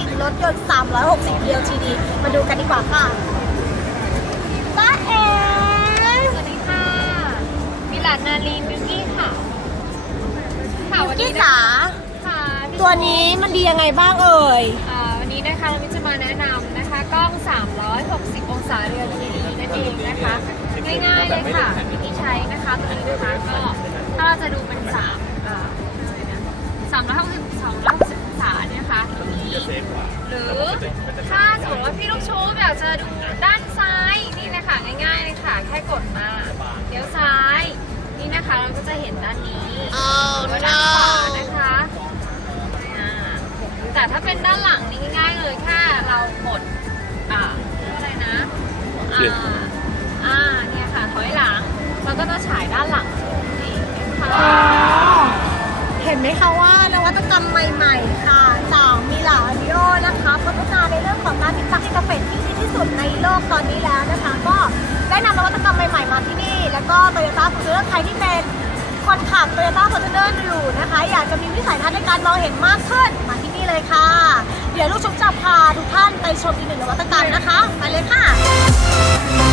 ติดรถยนต์ 360 LTD มาดูกันดีกว่าค่ะจ้าเอ๋สวัสดีค่ะมิลานนาลีบิวตี้ค่ะค่ะบิววันกี้นี้จ๋าค่ะพี่ตัวนี้มันดียังไงบ้างเอ่ย อ่าวันนี้นะคะเราจะมาแนะนำนะคะกล้อง 360 องศาเรียลทีดีนั่นเองนะคะ ง่ายๆเลยค่ะวิธีใช้นะคะตัวนี้นะคะก็ถ้าเราจะดูเป็น3อ่าอะไรนะ360 260 องศาเนี่ยนะคะตรงนี้หรือถ้าสมมติว่าพี่ลูกชูอยากจะดูด้านซ้ายนี่นะคะง่ายๆเลยค่ะแค่กดมาเดี๋ยวซ้ายนี่นะคะเราก็จะเห็นด้านนี้แล้วด้านขวานะคะอ่าแต่ถ้าเป็นด้านหลังนี่ง่ายๆเลยแค่เรากดอ่าเรียกว่าอะไรนะอ่าอ่าเนี่ยค่ะถอยหลังเราก็จะฉายด้านหลังนี่ค่ะเห็นไหมคะว่านวัตกรรมใหม่ๆ ค่ะจากมิลาดิโอนะคะพัฒนาในเรื่องของการติดตั้งอินเทอร์เฟที่ดีที่สุดในโลกตอนนี้แล้วนะคะ ก็ได้นำนวัตกรรมใหม่ๆ มาที่นี่ แล้วก็โตโยต้าฟอร์จูเนอร์ใครที่เป็นคนขับโตโยต้าฟอร์จูเนอร์อยู่นะคะ อยากจะมีวิสัยทัศน์ในการมองเห็นมากขึ้นมาที่นี่เลยค่ะ เดี๋ยวลูกชุบจะพาทุกท่านไปชมอีกหนึ่งนวัตกรรมนะคะ ไปเลยค่ะ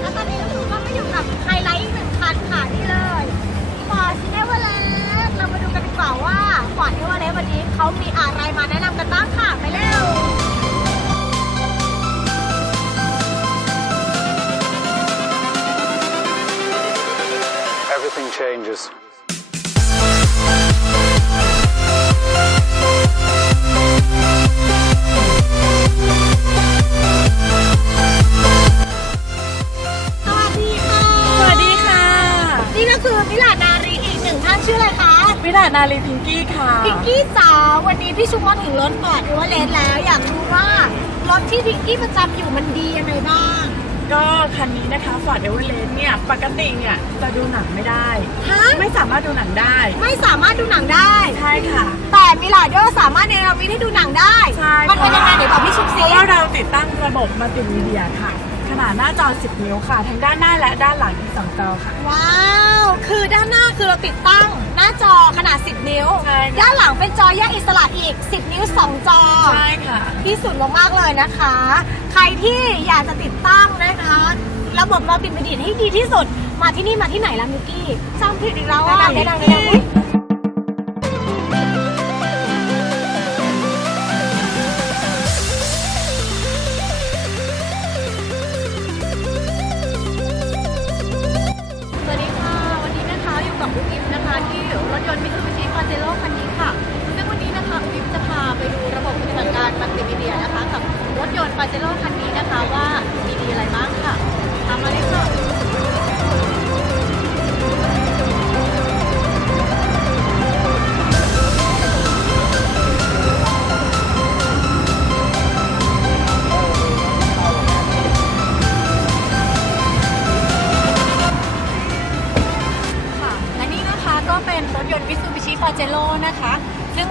แล้วตอนนี้ลูกก็มาอยู่กับไฮไลท์อีกหนึ่งคันค่ะนี่เลยฟอร์ดเอเวอเรสต์เรามาดูกันดีกว่าว่าฟอร์ดเอเวอเรสต์วันนี้เขามีอะไรมาแนะนำ กันบ้างค่ะ ไปเร็ว Everything changes. วิลานาลีพิงกี้ค่ะ พิงกี้จ๋าวันนี้พี่ชุมมาถึงรถฟอร์ดเอเวอเรสต์แล้ว อยากรู้ว่ารถที่พิงกี้ประจำอยู่มันดียังไงบ้าง ก็คันนี้นะคะ Ford Everest เนี่ย ปกติเนี่ยจะดูหนังไม่ได้ ฮะ ไม่สามารถดูหนังได้ ไม่สามารถดูหนังได้ ใช่ค่ะ แต่มิลาโดสามารถเนรมิตให้ดูหนังได้ ใช่มันเป็นยังไงเดี๋ยวบอกพี่ชุบเพซิราะว่าเราติดตั้งระบบมัลติมีเดียค่ะ ขนาดหน้าจอ 10 นิ้วค่ะ ทั้งด้านหน้าและด้านหลังอีก2จอค่ะ ว้าว คือด้านหน้าคือเราติดตั้ง หน้าจอขนาด 10 นิ้ว ใช่ค่ะ ด้านหลังเป็นจอแยกอิสระอีก 10 นิ้ว 2 จอ ใช่ค่ะ ที่สุดมากๆเลยนะคะ ใครที่อยากจะติดตั้งนะคะ ระบบมัลติมีเดียให้ดีที่สุด มาที่นี่มาที่ไหนล่ะมิวกี้จำผิดอีกแล้วว่าแนะนำแนะนำมิวกี้แนะนำอุ๊ย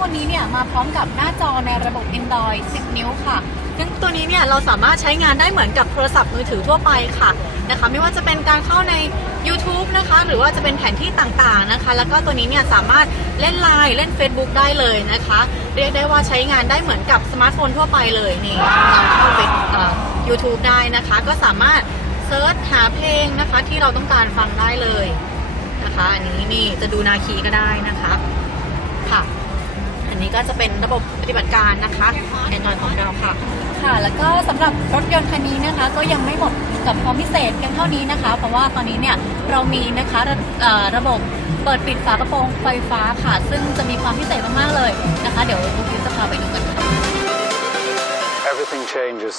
ซึ่งวันนี้เนี่ยมาพร้อมกับหน้าจอในระบบ Android 10 นิ้วค่ะซึ่งตัวนี้เนี่ยเราสามารถใช้งานได้เหมือนกับโทรศัพท์มือถือทั่วไปค่ะนะคะไม่ว่าจะเป็นการเข้าใน YouTube นะคะ หรือว่าจะเป็นแผนที่ต่างๆนะคะ แล้วก็ตัวนี้เนี่ยสามารถเล่น Line เล่น Facebook ได้เลยนะคะ เรียกได้ว่าใช้งานได้เหมือนกับสมาร์ทโฟนทั่วไปเลยนี่เราเข้าไปเอ่อ YouTube ได้นะคะ ก็สามารถเซิร์ชหาเพลงนะคะที่เราต้องการฟังได้เลยนะคะอันนี้นี่จะดูนาคีก็ได้นะคะ อันนี้ก็จะเป็นระบบปฏิบัติการนะคะ Android ของเราค่ะ ค่ะ แล้วก็สำหรับรถยนต์คันนี้นะคะ ก็ยังไม่หมดกับความพิเศษเพียงเท่านี้นะคะ เพราะว่าตอนนี้เนี่ยเรามีนะคะระเอ่อระบบเปิดปิดฝากระโปรงไฟฟ้าค่ะ ซึ่งจะมีความพิเศษมากๆเลยนะคะ เดี๋ยวลูกพิวจะพาไปดูกันค่ะ Everything changes.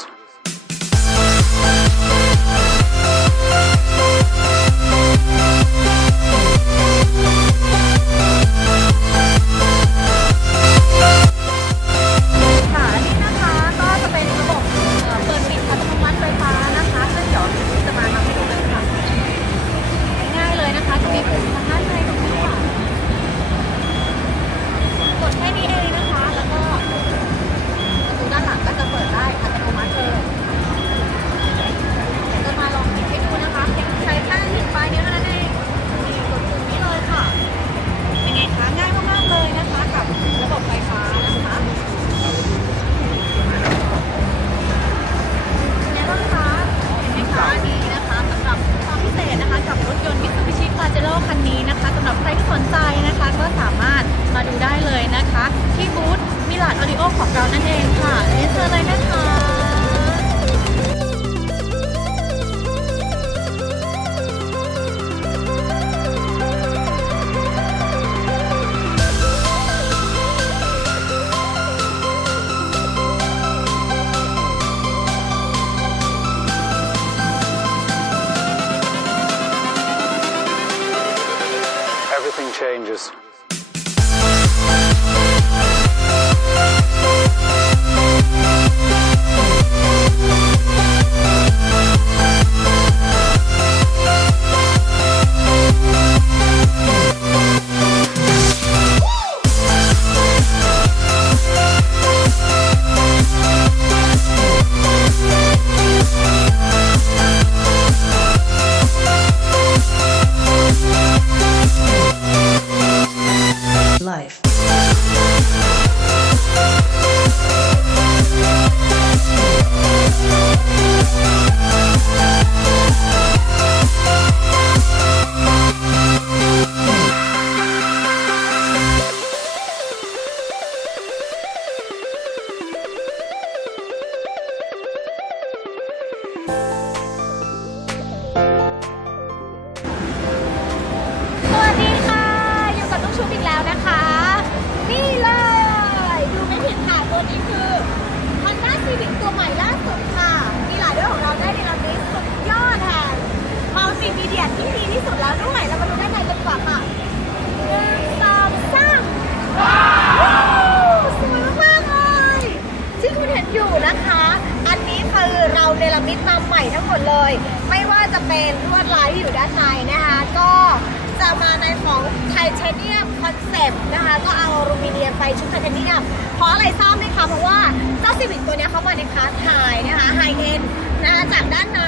เซปนะคะก็เอาอลูมิเนียมไปชุบไทเทเนียมเพราะอะไรทราบไหมคะเพราะว่าเจ้าซีวิกตัวนี้เขามาในคลาสไฮนะคะไฮเอ็นนะจากด้านใน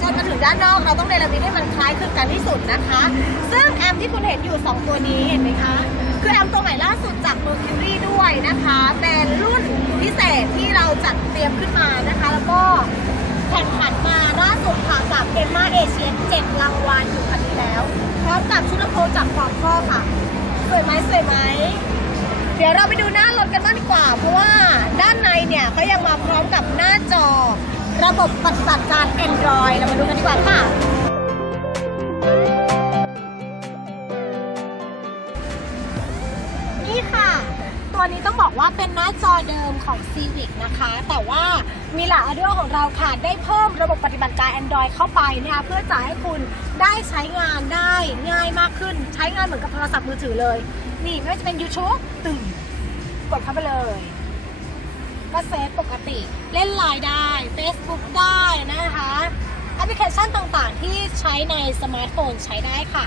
จนมาถึงด้านนอกเราต้องเนรมิตให้มันคล้ายคลึงกันที่สุดนะคะ ซึ่งแอมที่คุณเห็นอยู่ 2 ตัวนี้เห็นไหมคะ คือแอมตัวใหม่ล่าสุดจาก Mercury ด้วยนะคะเป็นรุ่นพิเศษที่เราจัดเตรียมขึ้นมานะคะ แล้วก็แข่งขันมาล่าสุดค่ะกับเอมมาเอเชีย7รางวัลอยู่คันนี้แล้วพร้อมกับชุดลำโพงจากความข้อค่ะ สวยไหมสวยไหมเดี๋ยวเราไปดูหน้ารถกันบ้างดีกว่า เพราะว่าด้านในเนี่ยเขายังมาพร้อมกับหน้าจอ ระบบปฏิบัติการ Android เรามาดูกันดีกว่าค่ะนี่ค่ะ ตัวนี้ต้องบอกว่าเป็นหน้าจอเดิมของ Civic นะคะ แต่ว่า มีหลาอ d ด o ของเราค่ะ ได้เพิ่มระบบปฏิบัติการ Android เข้าไปเนี่ยเพื่อจะให้คุณได้ใช้งานได้ง่ายมากขึ้น ใช้งานเหมือนกับโทรศัพท์มือถือเลย นี่ไม่ว่าจะเป็น YouTube ตึงกดเข้าไปเลยก็เซฟปกติเล่นไลน์ได้ Facebook ได้นะคะแอปพลิเคชันต่างๆ ที่ใช้ในสมาร์ทโฟนใช้ได้ค่ะ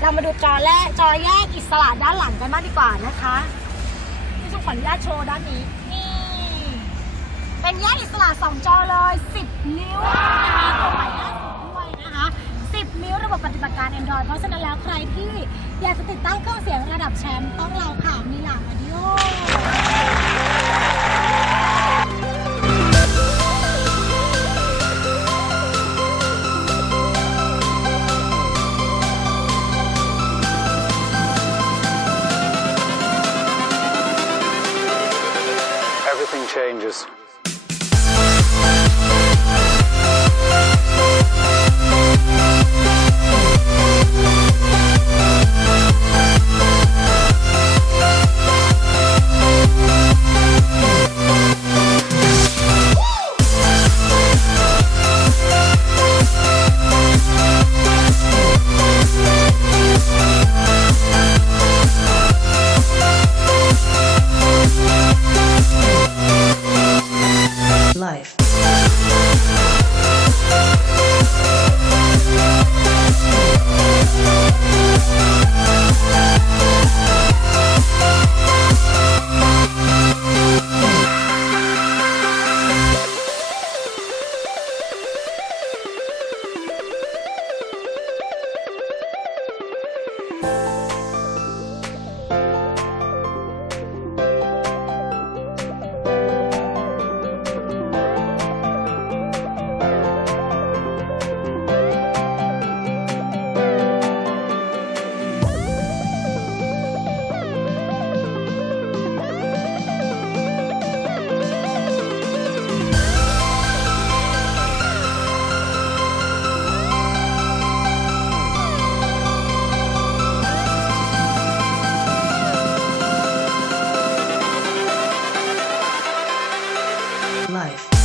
เรามาดูจอแรกจอแยกอิสระด้านหลังกันบ้างดีกว่านะคะที่ฉันขออนุญาตโชว์ด้านนี้ เป็นแยกอิสระสองจอเลย 10 นิ้วนะคะตัวใหม่ล่าสุดด้วยนะคะ 10 นิ้วระบบปฏิบัติการ Android เพราะฉะนั้นแล้วใครที่อยากจะติดตั้งเครื่องเสียงระดับแชมป์ต้องเราค่ะมีหลังอ u ดิโอ life.